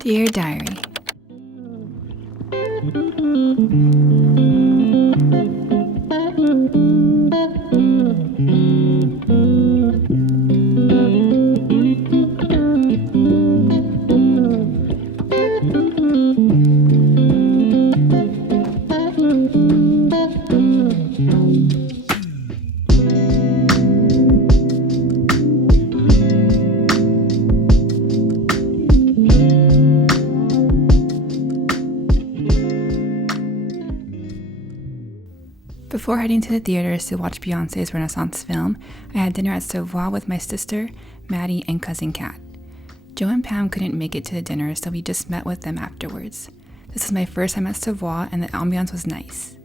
Dear Diary. Before heading to the theaters to watch Beyonce's Renaissance film, I had dinner at Savoie with my sister, Maddie, and cousin Kat. Joe and Pam couldn't make it to the dinner, so we just met with them afterwards. This was my first time at Savoie, and the ambiance was nice.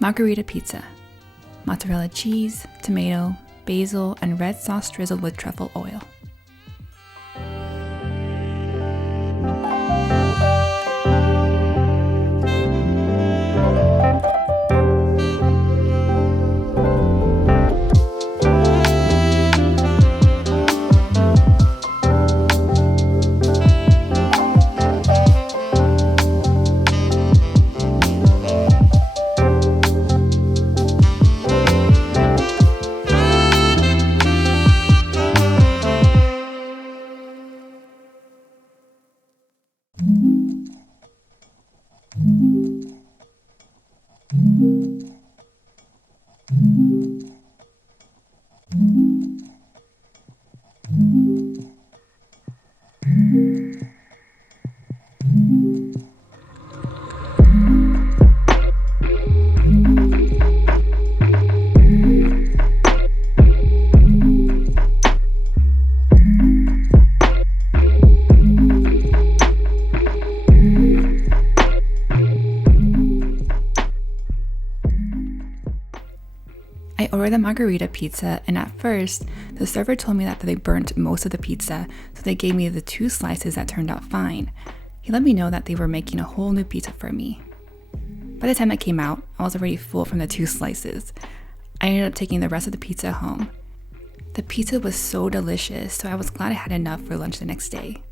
Margherita pizza, mozzarella cheese, tomato, basil, and red sauce drizzled with truffle oil. I ordered the margarita pizza, and at first, the server told me that they burnt most of the pizza, so they gave me the 2 slices that turned out fine. He let me know that they were making a whole new pizza for me. By the time it came out, I was already full from the 2 slices. I ended up taking the rest of the pizza home. The pizza was so delicious, so I was glad I had enough for lunch the next day.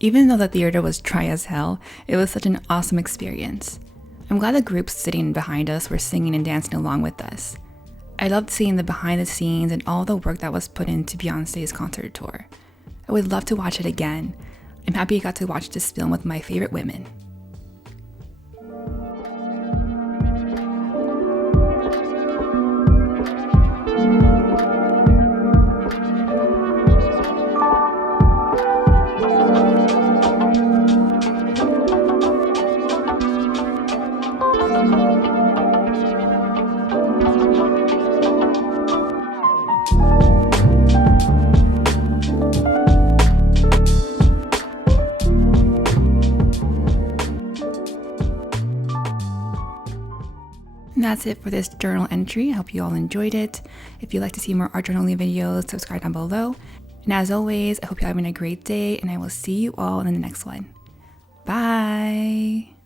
Even though the theater was dry as hell, it was such an awesome experience. I'm glad the groups sitting behind us were singing and dancing along with us. I loved seeing the behind the scenes and all the work that was put into Beyonce's concert tour. I would love to watch it again. I'm happy I got to watch this film with my favorite women. And that's it for this journal entry. I hope you all enjoyed it. If you'd like to see more art journaling videos, subscribe down below. And as always, I hope you're having a great day, and I will see you all in the next one. Bye!